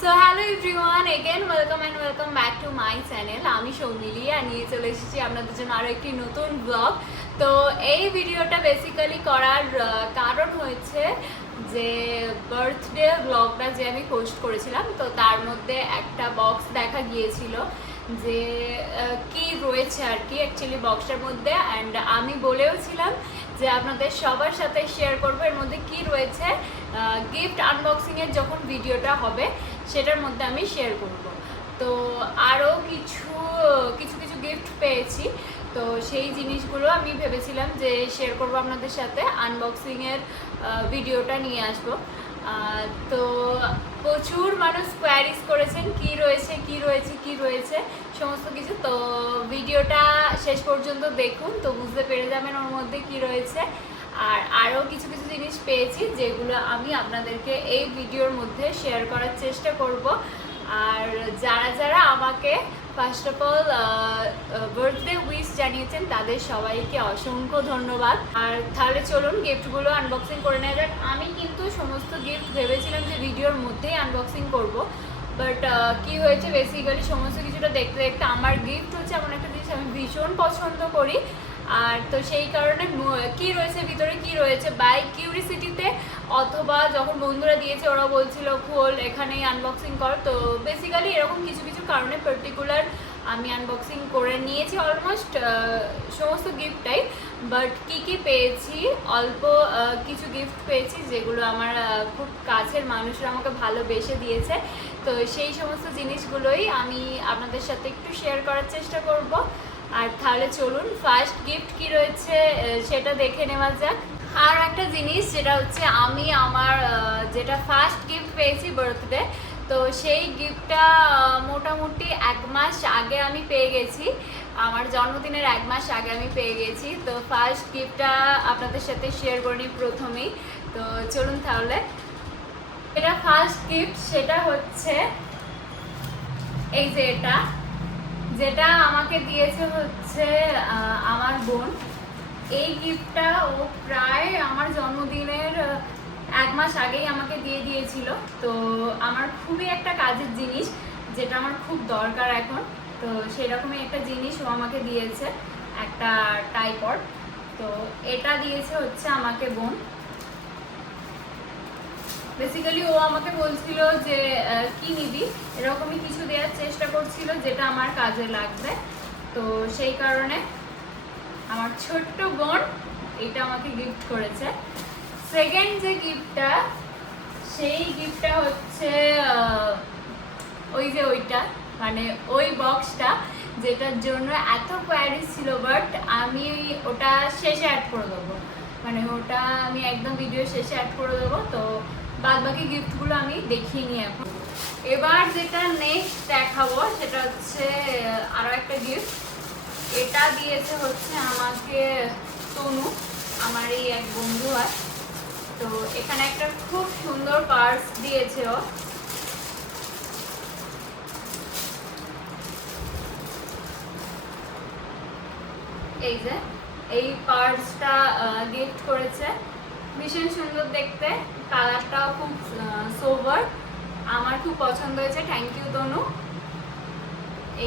So hello everyone again welcome and welcome back to my channel আমি সৌমিলি আর নিয়ে চলে এসেছি আপনাদের জন্য আরও একটি নতুন ব্লগ তো এই ভিডিওটা বেসিক্যালি করার কারণ হয়েছে যে বার্থডে ব্লগটা যে আমি পোস্ট করেছিলাম, তো তার মধ্যে একটা বক্স দেখা গিয়েছিল যে কি রয়েছে আর কি অ্যাকচুয়ালি বক্সটার মধ্যে অ্যান্ড আমি বলেও ছিলাম যে আপনাদের সবার সাথে শেয়ার করব এর মধ্যে কি রয়েছে। গিফট আনবক্সিংয়ের যখন ভিডিওটা হবে সেটার মধ্যে আমি শেয়ার করব। তো আরও কিছু কিছু কিছু গিফট পেয়েছি। তো সেই জিনিসগুলো আমি ভেবেছিলাম যে শেয়ার করব আপনাদের সাথে। আনবক্সিংয়ের ভিডিওটা নিয়ে আসব। তো প্রচুর মানুষ কোয়ারিজ করেছেন, কি রয়েছে কি রয়েছে কি রয়েছে, সমস্ত কিছু। তো ভিডিওটা শেষ পর্যন্ত দেখুন, তো বুঝতে পেরে যাবেন ওর মধ্যে কি রয়েছে। আর আরও কিছু কিছু জিনিস পেয়েছি, যেগুলো আমি আপনাদেরকে এই ভিডিওর মধ্যে শেয়ার করার চেষ্টা করব। আর যারা যারা আমাকে first of all birthday wish জানিয়েছেন, তাদের সবাইকে অসংখ্য ধন্যবাদ। আর তাহলে চলুন গিফটগুলো আনবক্সিং করে নেওয়া যাক। আমি কিন্তু সমস্ত গিফট ভেবেছিলাম যে ভিডিওর মধ্যেই আনবক্সিং করব। বাট কি হয়েছে? বেসিক্যালি সমস্ত কিছুটা দেখতে দেখতে আমার গিফট হচ্ছে এমন একটা জিনিস আমি ভীষণ পছন্দ করি। আর তো সেই কারণে কি রয়েছে ভিতরে, কি রয়েছে? বাই কিউরিসিটিতে অথবা যখন বন্ধুরা দিয়েছে ওরা বলছিল, খোল, এখানেই আনবক্সিং কর। তো বেসিক্যালি এরকম কিছু কিছু কারণে পার্টিকুলার আমি আনবক্সিং করে নিয়েছি অলমোস্ট সমস্ত গিফটটাই বাট কি কি পেয়েছি? অল্প কিছু গিফট পেয়েছি যেগুলো আমার খুব কাছের মানুষরা আমাকে ভালোবেসে দিয়েছে। তো সেই সমস্ত জিনিসগুলোই আমি আপনাদের সাথে একটু শেয়ার করার চেষ্টা করব। আর তাহলে চলুন ফার্স্ট গিফট কি রয়েছে সেটা দেখে নেওয়া যাক। আর একটা জিনিস, যেটা হচ্ছে আমি আমার যেটা ফার্স্ট গিফট পেয়েছি বার্থডে তো সেই গিফটটা মোটামুটি এক মাস আগে আমি পেয়ে গেছি। আমার জন্মদিনের এক মাস আগে আমি পেয়ে গেছি। তো ফার্স্ট গিফটটা আপনাদের সাথে শেয়ার করে প্রথমেই। তো চলুন তাহলে। এটা ফার্স্ট গিফট সেটা হচ্ছে, এই যে এটা। যেটা আমাকে দিয়েছে হচ্ছে আমার বোন। এই গিফটটা ও প্রায় আমার জন্মদিনের এক মাস আগেই আমাকে দিয়ে দিয়েছিল। তো আমার খুবই একটা কাজের জিনিস, যেটা আমার খুব দরকার এখন। তো সেরকমই একটা জিনিস ও আমাকে দিয়েছে, একটা টাইপড তো এটা দিয়েছে হচ্ছে আমাকে বোন। বেসিক্যালি ও আমাকে বলছিল যে কি নিবি? এরকমই কিছু দেওয়ার চেষ্টা করছিল যেটা আমার কাজে লাগবে। তো সেই কারণে আমার ছোট্ট বোন এটা আমাকে গিফট করেছে। সেকেন্ড যে গিফটটা সেই গিফটটা হচ্ছে ওই যে ওইটা মানে ওই বক্সটা যেটার জন্য এত কোয়ারিজ ছিল বাট আমি ওটা শেষে অ্যাড করে দেবো। মানে ওটা আমি একদম ভিডিও শেষে অ্যাড করে দেবো, তো বাদ বাকি গিফটগুলো আমি দেখিয়ে এখন এবার যেটা নেক্সট দেখাবো সেটা হচ্ছে আহ, আরও একটা গিফট এটা দিয়েছে হচ্ছে আমাকে তনু আমার এই এক বন্ধু হয় তো এখানে একটা খুব সুন্দর পার্স দিয়েছে ও। এই যে এই পার্সটা গিফট করেছে। ভীষণ সুন্দর দেখতে। কালারটাও খুব সোভার আমার খুব পছন্দ হয়েছে। থ্যাংক ইউ তনু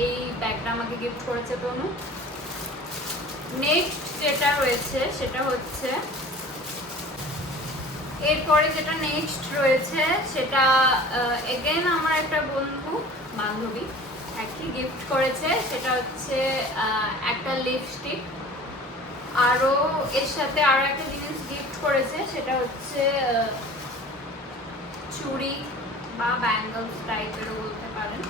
এই ব্যাগটা আমাকে গিফট করেছে তনু নেক্সট যেটা রয়েছে, সেটা হচ্ছে, এরপরে যেটা নেক্সট রয়েছে, সেটা এগেন আমার একটা বন্ধু, বান্ধবী একই গিফট করেছে। সেটা হচ্ছে একটা লিপস্টিক আরও এর সাথে আরও একটা জিনিস গিফট করেছে, সেটা হচ্ছে চুড়ি বা ব্যাঙ্গলস টাইপেরও বলতে পারেন।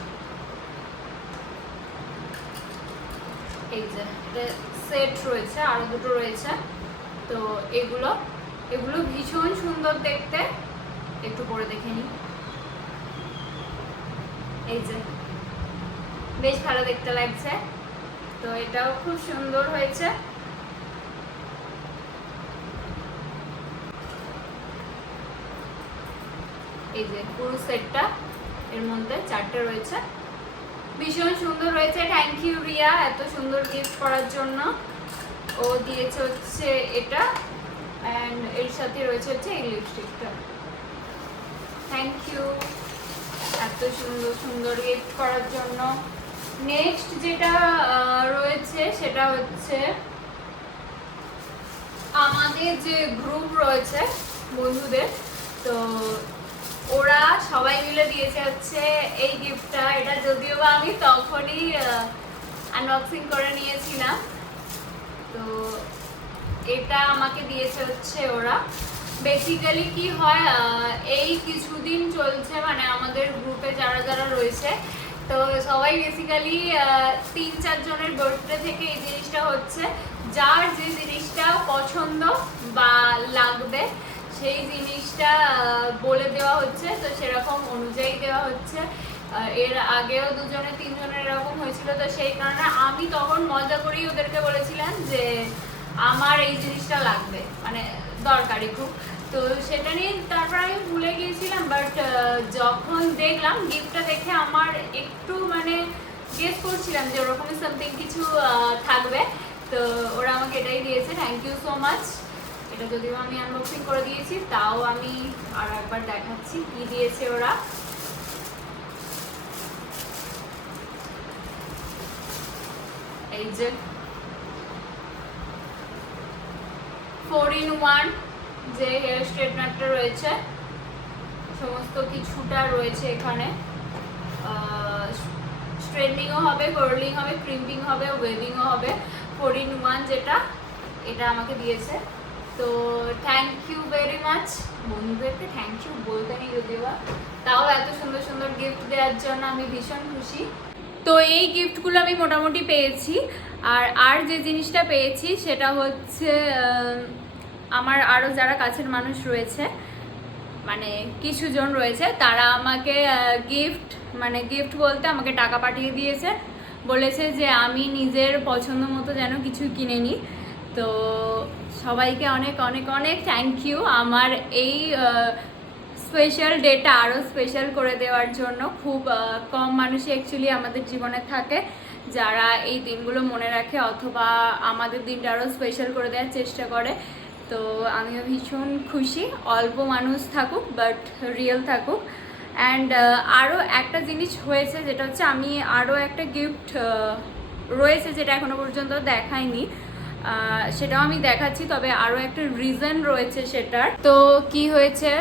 এই যে সেট রয়েছে আরও দুটো রয়েছে। তো এগুলো এগুলো ভীষণ সুন্দর দেখতে। একটু পরে দেখে নিই। এই যে, বেশ ভালো দেখতে লাগছে। তো এটাও খুব সুন্দর হয়েছে। এই যে পুরো সেটটা, এর মধ্যে চারটে রয়েছে। ভীষণ সুন্দর রয়েছে। থ্যাংক ইউ রিয়া, এত সুন্দর গিফট করার জন্য। ও দিয়েছে হচ্ছে এটা অ্যান্ড এর সাথে রয়েছে হচ্ছে এই লিপস্টিকটা থ্যাংক ইউ এত সুন্দর সুন্দর গিফট করার জন্য। নেক্সট যেটা রয়েছে সেটা হচ্ছে আমাদের যে গ্রুপ রয়েছে বন্ধুদের, তো ওরা সবাই মিলে দিয়েছে হচ্ছে এই গিফটটা এটা যদিও বা আমি তখনই আনবক্সিং করে নিয়েছিলাম তো এটা আমাকে দিয়েছে হচ্ছে ওরা। বেসিক্যালি কি হয় এই কিছুদিন চলছে মানে আমাদের গ্রুপে যারা যারা রয়েছে, তো সবাই বেসিক্যালি তিন চারজনের বার্থডে থেকে এই জিনিসটা হচ্ছে। যার যে জিনিসটা পছন্দ বা লাগবে সেই জিনিসটা বলে দেওয়া হচ্ছে। তো সেরকম অনুযায়ী দেওয়া হচ্ছে। এর আগেও দুজনে, তিনজনের এরকম হয়েছিল। তো সেই কারণে আমি তখন মজা করেই ওদেরকে বলেছিলাম যে, আমার এই জিনিসটা লাগবে। মানে দরকারি খুব। তো সেটা নিয়ে তারপর আমি ভুলে গিয়েছিলাম বাট যখন দেখলাম, গিফটটা দেখে আমার একটু মানে গেস করছিলাম যে ওরকমই সামথিং কিছু থাকবে। তো ওরা আমাকে এটাই দিয়েছে থ্যাংক ইউ সো মাচ এটা যদিও আমি আনবক্সিং করে দিয়েছি, তাও আমি আর একবার দেখাচ্ছি কি দিয়েছে ওরা। এই যে ফোর ইন ওয়ান যে হেয়ার স্ট্রেটনারটা রয়েছে, সমস্ত কিছুটা রয়েছে এখানে। স্ট্রেটনিংও হবে কার্লিং হবে ক্রিম্পিং হবে ওয়েভিংও হবে। ফোর ইন ওয়ান যেটা, এটা আমাকে দিয়েছে। তো থ্যাংক ইউ ভেরি মাচ বন্ধুদেরকে থ্যাংক ইউ বলতে নেই যদিও তাও এত সুন্দর সুন্দর গিফট দেওয়ার জন্য আমি ভীষণ খুশি। তো এই গিফটগুলো আমি মোটামুটি পেয়েছি। আর আর যে জিনিসটা পেয়েছি সেটা হচ্ছে আমার আরও যারা কাছের মানুষ রয়েছে মানে কিছু জন রয়েছে, তারা আমাকে গিফট মানে গিফট বলতে আমাকে টাকা পাঠিয়ে দিয়েছে। বলেছে যে আমি নিজের পছন্দ মতো যেন কিছু কিনে নিই। তো সবাইকে অনেক অনেক অনেক থ্যাংক ইউ আমার এই স্পেশাল ডেটা আরও স্পেশাল করে দেওয়ার জন্য। খুব কম মানুষই অ্যাকচুয়ালি আমাদের জীবনে থাকে যারা এই দিনগুলো মনে রাখে অথবা আমাদের দিনটা আরও স্পেশাল করে দেওয়ার চেষ্টা করে। তো আমিও ভীষণ খুশি। অল্প মানুষ থাকুক বাট রিয়েল থাকুক। অ্যান্ড আরও একটা জিনিস হয়েছে যেটা হচ্ছে আমি আরও একটা গিফট রয়েছে যেটা এখনও পর্যন্ত দেখাইনি। সেটাও আমি দেখাচ্ছি, তবে আরও একটা রিজন রয়েছে সেটার। তো কি হয়েছে?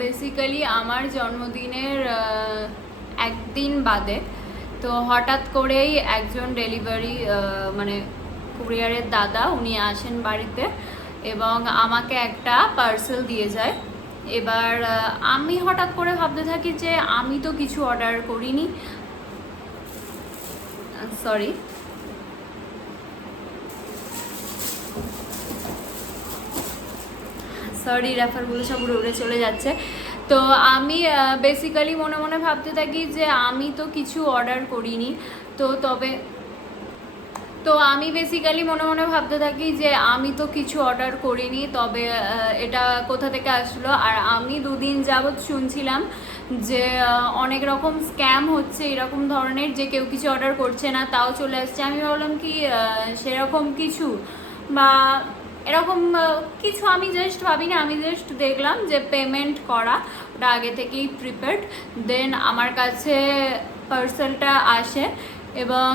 বেসিক্যালি আমার জন্মদিনের একদিন বাদে, তো হঠাৎ করেই একজন ডেলিভারি মানে কুরিয়ারের দাদা উনি আসেন বাড়িতে এবং আমাকে একটা পার্সেল দিয়ে যায়। এবার আমি হঠাৎ করে ভাবতে থাকি যে আমি তো কিছু অর্ডার করিনি। সরি সরি রেফারগুলো সব উড়ে উড়ে চলে যাচ্ছে। তো আমি বেসিক্যালি মনে মনে ভাবতে থাকি যে আমি তো কিছু অর্ডার করিনি। তো তবে, তো আমি বেসিক্যালি মনে মনে ভাবতে থাকি যে আমি তো কিছু অর্ডার করিনি, তবে এটা কোথা থেকে আসলো? আর আমি দুদিন যাবৎ শুনছিলাম যে অনেক রকম স্ক্যাম হচ্ছে, এরকম ধরনের যে কেউ কিছু অর্ডার করছে না, তাও চলে আসছে। আমি ভাবলাম কি সেরকম কিছু? বা এরকম কিছু আমি জাস্ট ভাবি না আমি জাস্ট দেখলাম যে পেমেন্ট করা, ওটা আগে থেকেই প্রিপেড দেন আমার কাছে পার্সেলটা আসে এবং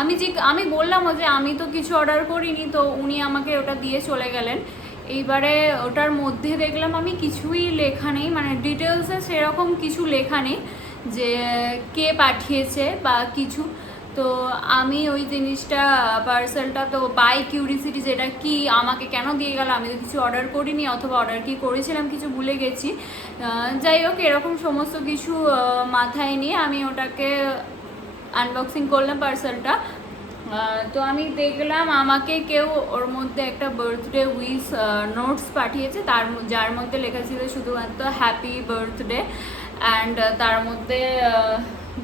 আমি যে, আমি বললাম যে আমি তো কিছু অর্ডার করিনি, তো উনি আমাকে ওটা দিয়ে চলে গেলেন। এইবারে ওটার মধ্যে দেখলাম আমি কিছুই লেখা নেই মানে ডিটেলসে সেরকম কিছু লেখা নেই যে কে পাঠিয়েছে বা কিছু। তো আমি ওই জিনিসটা পার্সেলটা তো বাই কিউরিসিটি যেটা কি আমাকে কেন দিয়ে গেল, আমি তো কিছু অর্ডার করিনি অথবা অর্ডার কি করেছিলাম কিছু ভুলে গেছি। যাই হোক, এরকম সমস্ত কিছু মাথায় নিয়ে আমি ওটাকে আনবক্সিং করলাম পার্সেলটা তো আমি দেখলাম আমাকে কেউ ওর মধ্যে একটা বার্থডে উইস নোটস পাঠিয়েছে। তার যার মধ্যে লেখা ছিল শুধুমাত্র হ্যাপি বার্থডে অ্যান্ড তার মধ্যে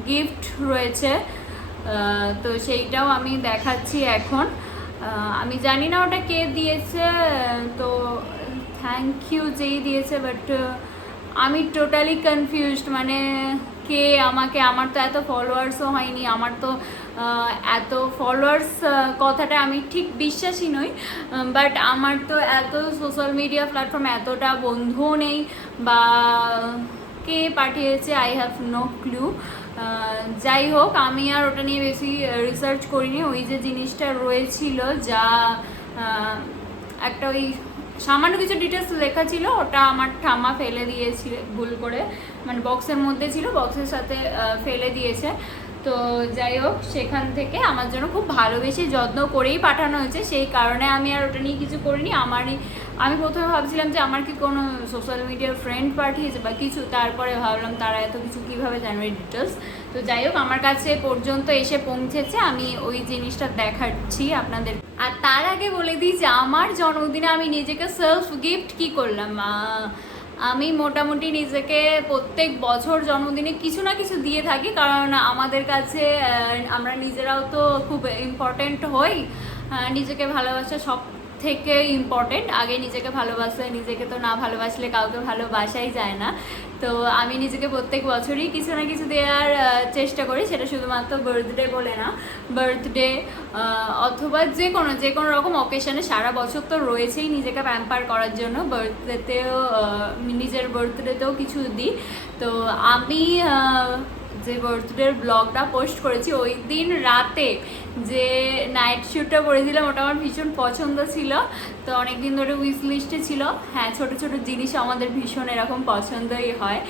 গিফট রয়েছে। তো সেইটাও আমি দেখাচ্ছি এখন। আমি জানি না ওটা কে দিয়েছে, তো থ্যাংক ইউ যেই দিয়েছে বাট আমি টোটালি কনফিউজড মানে কে আমাকে, আমার তো এত ফলোয়ার্সও হয়নি, আমার তো এত ফলোয়ার্স কথাটা আমি ঠিক বিশ্বাসী নই বাট আমার তো এত সোশ্যাল মিডিয়া প্ল্যাটফর্ম এতটা বন্ধুও নেই, বা কে পাঠিয়েছে আই হ্যাভ নো ক্লু যাই হোক, আমি আর ওটা নিয়ে বেশি রিসার্চ করিনি। ওই যে জিনিসটা রয়েছিল যা একটা ওই সামান্য কিছু ডিটেলস লেখা ছিল, ওটা আমার ঠাম্মা ফেলে দিয়েছিল, ভুল করে। মানে বক্সের মধ্যে ছিল বক্সের সাথে ফেলে দিয়েছে। তো যাই হোক, সেখান থেকে আমার জন্য খুব ভালোবেসে যত্ন করেই পাঠানো হয়েছে। সেই কারণে আমি আর ওটা নিয়ে কিছু করিনি। আমারই আমি প্রথমে ভাবছিলাম যে আমার কি কোনো সোশ্যাল মিডিয়ার ফ্রেন্ড পাঠিয়েছে বা কিছু, তারপরে ভাবলাম তারা এত কিছু কীভাবে জানবে ডিটেলস তো যাই হোক, আমার কাছে পর্যন্ত এসে পৌঁছেছে, আমি ওই জিনিসটা দেখাচ্ছি আপনাদের। আর তার আগে বলে দিই যে আমার জন্মদিনে আমি নিজেকে সেলফ গিফট কি করলাম? আমি মোটামুটি নিজেকে প্রত্যেক বছর জন্মদিনে কিছু না কিছু দিয়ে থাকি, কারণ আমাদের কাছে আমরা নিজেরাও তো খুব ইম্পর্ট্যান্ট হই। নিজেকে ভালোবাসা সব থেকে ইম্পর্টেন্ট আগে নিজেকে ভালোবাসে, নিজেকে তো না ভালোবাসলে কাউকে ভালোবাসাই যায় না। তো আমি নিজেকে প্রত্যেক বছরই কিছু না কিছু দেওয়ার চেষ্টা করি, সেটা শুধুমাত্র বার্থডে বলে না বার্থডে অথবা যে কোনো যে কোনো রকম অকেশনে সারা বছর তো রয়েছেই নিজেকে প্যাম্পার করার জন্য। বার্থডেতেও নিজের বার্থডেতেও কিছু দিই। তো আমি যে বার্থডের ব্লগটা পোস্ট করেছি, ওই দিন রাতে যে নাইট শ্যুটটা পরেছিলাম, ওটা আমার ভীষণ পছন্দ ছিল। তো অনেক দিন ধরে উইশ লিস্টে ছিল। হ্যাঁ ছোট ছোট জিনিস আমাদের ভীষণ এরকম পছন্দই হয়।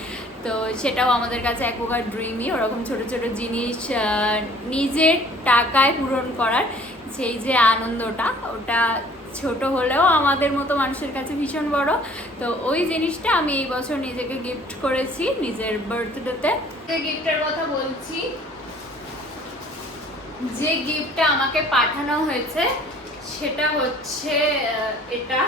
তো সেটাও আমাদের কাছে এক প্রকার ড্রিমই ওরকম ছোট ছোট জিনিস নিজের টাকায় পূরণ করার সেই যে আনন্দটা, ওটা ছোট হলেও আমাদের মতো মানুষের কাছে ভীষণ বড়। তো ওই জিনিসটা আমি এই বছর নিজেকে গিফট করেছি নিজের বার্থডেতে গিফটের কথা বলছি, যে গিফটটা আমাকে পাঠানো হয়েছে, সেটা হচ্ছে এটা।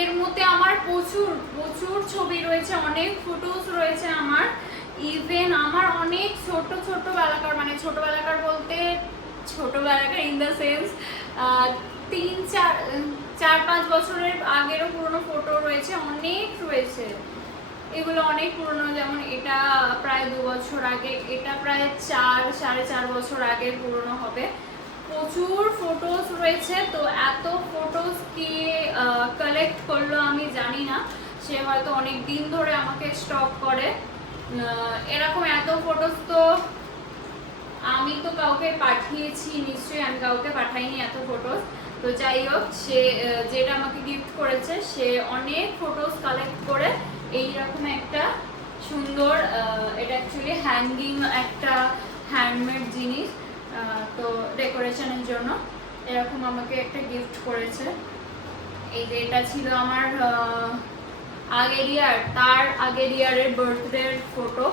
এর মধ্যে আমার প্রচুর প্রচুর ছবি রয়েছে, অনেক ফটোস রয়েছে আমার। ইভেন আমার অনেক ছোট ছোট বেলাকার মানে ছোটবেলাকার বলতে ছোটবেলাকার ইন দ্য সেন্স তিন, চার চার, পাঁচ বছরের আগেরও পুরনো ফটো রয়েছে, অনেক রয়েছে। এগুলো অনেক পুরনো, যেমন এটা প্রায় দু বছর আগে, এটা প্রায় চার, সাড়ে চার বছর আগে পুরনো হবে। প্রচুর ফটোস রয়েছে, তো এত ফটোস কি কালেক্ট করল আমি জানি না। সে হয়তো অনেক দিন ধরে আমাকে স্টক করে। এরকম এত ফটোস তো আমি তো কাউকে পাঠিয়েছি, নিশ্চয়ই আমি কাউকে পাঠাইনি এত ফটোস তো যাই হোক, সে যেটা আমাকে গিফট করেছে, সে অনেক ফটোস কালেক্ট করে এইরকম একটা সুন্দর এটা অ্যাকচুয়ালি হ্যাঙ্গিং একটা হ্যান্ডমেড জিনিস তো ডেকোরেশনের জন্য এরকম আমাকে একটা গিফট করেছে। এই যে এটা ছিল আমার আগের ইয়ার তার আগের ইয়ারের বার্থডের ফটো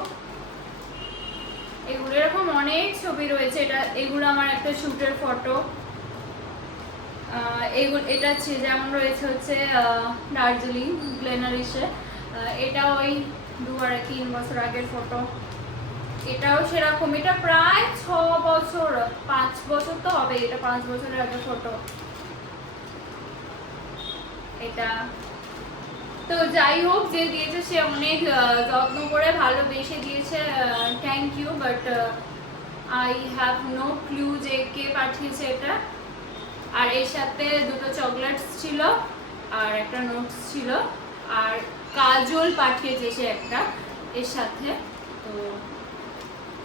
এগুলো এরকম অনেক ছবি রয়েছে। এটা, এগুলো আমার একটা শ্যুটের ফটো। এগুলো এটা যেমন রয়েছে হচ্ছে দার্জিলিং গ্লেনারিসে এটা ওই দু আড়াই তিন বছর আগের ফটো। এটাও সেরকম। এটা প্রায় ছ বছর, পাঁচ বছর তো হবে এটা পাঁচ বছরের আগের ফটো। এটা। তো যাই হোক, যে দিয়েছে সে অনেক যত্ন করে ভালোবেসে দিয়েছে thank you but I have no clue যে কে পাঠিয়েছে এটা। আর এর সাথে দুটো চকলেটস ছিল, আর একটা নোটস ছিল, আর কাজল পাঠিয়েছে সে একটা এর সাথে। তো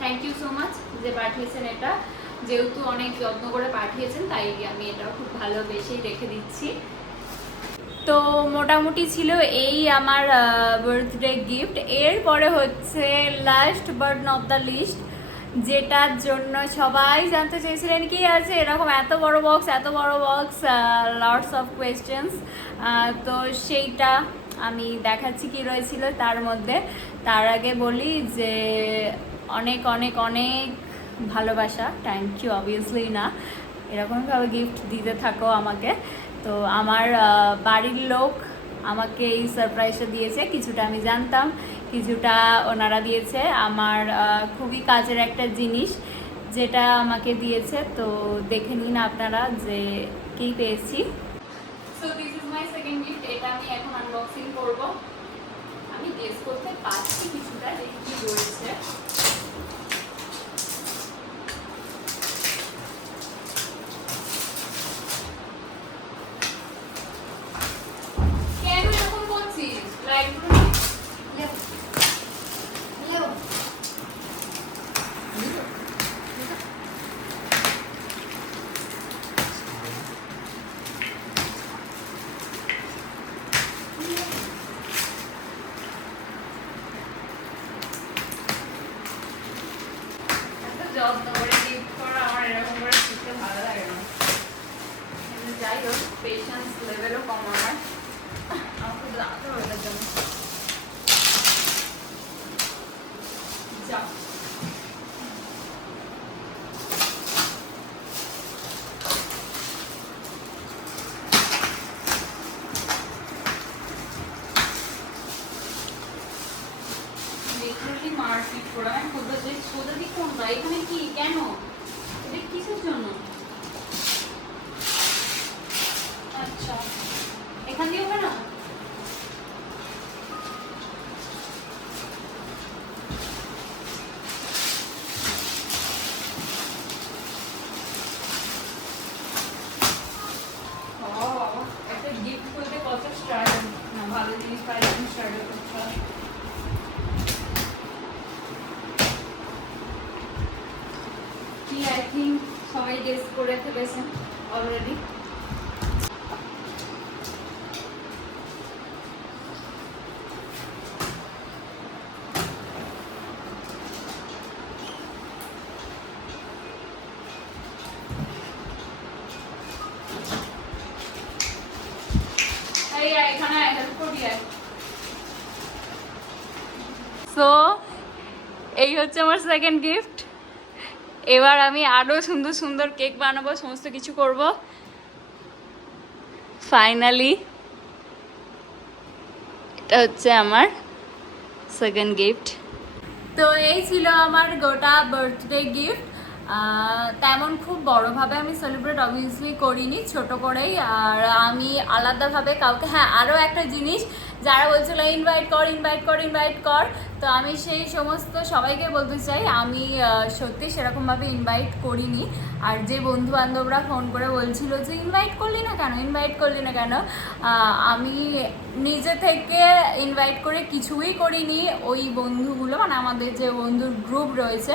থ্যাংক ইউ সো মাচ যে পাঠিয়েছেন এটা। যেহেতু অনেক যত্ন করে পাঠিয়েছেন, তাই আমি এটা খুব ভালোবেসেই রেখে দিচ্ছি। তো মোটামুটি ছিল এই আমার বার্থডে গিফট এরপরে হচ্ছে last but not the least যেটার জন্য সবাই জানতে চেয়েছিলেন, কি আছে? এরকম এত বড় বক্স এত বড় বক্স লটস অফ কোয়েশ্চেন্স তো সেইটা আমি দেখাচ্ছি কি রয়েছিল তার মধ্যে। তার আগে বলি যে অনেক অনেক অনেক ভালোবাসা। থ্যাংক ইউ অবভিয়াসলি না। এরকমভাবে গিফট দিতে থাকো আমাকে। তো আমার বাড়ির লোক আমাকে এই সারপ্রাইজটা দিয়েছে। কিছুটা আমি জানতাম, কিছুটা ওনারা দিয়েছে। আমার খুবই কাজের একটা জিনিস যেটা আমাকে দিয়েছে। তো দেখে নিন আপনারা যে কী পেয়েছি। আমি এখন আমি করতে পারছি কিছুটা কী রয়েছে patience level of olmamak. After that, I will আমার সেকেন্ড গিফট এবার আমি আরও সুন্দর সুন্দর কেক বানাবো, সমস্ত কিছু করব। ফাইনালি এটা হচ্ছে আমার সেকেন্ড গিফট তো এই ছিল আমার গোটা বার্থডে গিফট তেমন খুব বড়োভাবে আমি সেলিব্রেট অবভিয়াসলি করিনি, ছোট করেই। আর আমি আলাদাভাবে কাউকে হ্যাঁ আরও একটা জিনিস যারা বলছিল ইনভাইট কর ইনভাইট কর ইনভাইট কর। তো আমি সেই সমস্ত সবাইকে বলতে চাই, আমি সত্যি সেরকমভাবে ইনভাইট করিনি। আর যে বন্ধু বান্ধবরা ফোন করে বলছিল যে ইনভাইট করলি না কেন? ইনভাইট করলি না কেন? আমি নিজে থেকে ইনভাইট করে কিছুই করিনি। ওই বন্ধুগুলো মানে আমাদের যে বন্ধুর গ্রুপ রয়েছে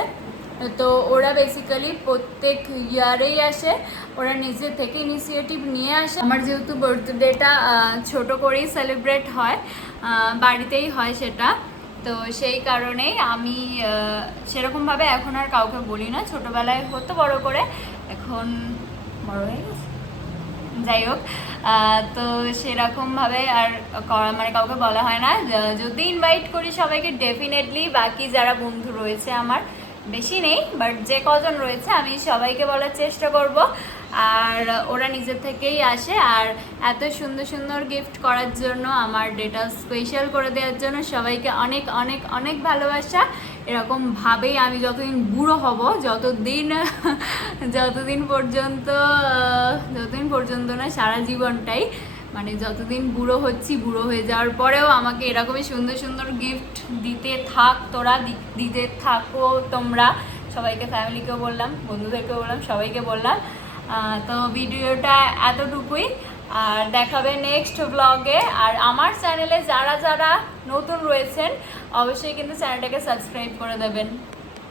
তো ওরা বেসিক্যালি প্রত্যেক ইয়ারেই আসে। ওরা নিজে থেকে ইনিশিয়েটিভ নিয়ে আসে। আমার যেহেতু বার্থডেটা ছোট করেই সেলিব্রেট হয় বাড়িতেই হয় সেটা। তো সেই কারণেই আমি সেরকমভাবে এখন আর কাউকে বলি না। ছোটোবেলায় হতো বড় করে, এখন বড় হয়ে যাই হোক তো সেরকমভাবে আর মানে কাউকে বলা হয় না। যদি ইনভাইট করি সবাইকে ডেফিনেটলি বাকি যারা বন্ধু রয়েছে আমার বেশি নেই বাট যে কজন রয়েছে, আমি সবাইকে বলার চেষ্টা করব। আর ওরা নিজের থেকেই আসে, আর এত সুন্দর সুন্দর গিফট করার জন্য, আমার ডেটা স্পেশাল করে দেওয়ার জন্য সবাইকে অনেক অনেক অনেক ভালোবাসা। এরকম ভাবেই আমি যতদিন বুড়ো হব, যতদিন যতদিন পর্যন্ত যতদিন পর্যন্ত না, সারা জীবনটাই মানে যতদিন বুড়ো হচ্ছি, বুড়ো হয়ে যাওয়ার পরেও আমাকে এরকমই সুন্দর সুন্দর গিফট দিতে থাক, তোরা দিতে থাকো তোমরা। সবাইকে ফ্যামিলিকেও বললাম, বন্ধুদেরকেও বললাম, সবাইকে বললাম। তো ভিডিওটা এতটুকুই। আর দেখাবে নেক্সট ব্লগে আর আমার চ্যানেলে যারা যারা নতুন রয়েছেন, অবশ্যই কিন্তু চ্যানেলটাকে সাবস্ক্রাইব করে দেবেন।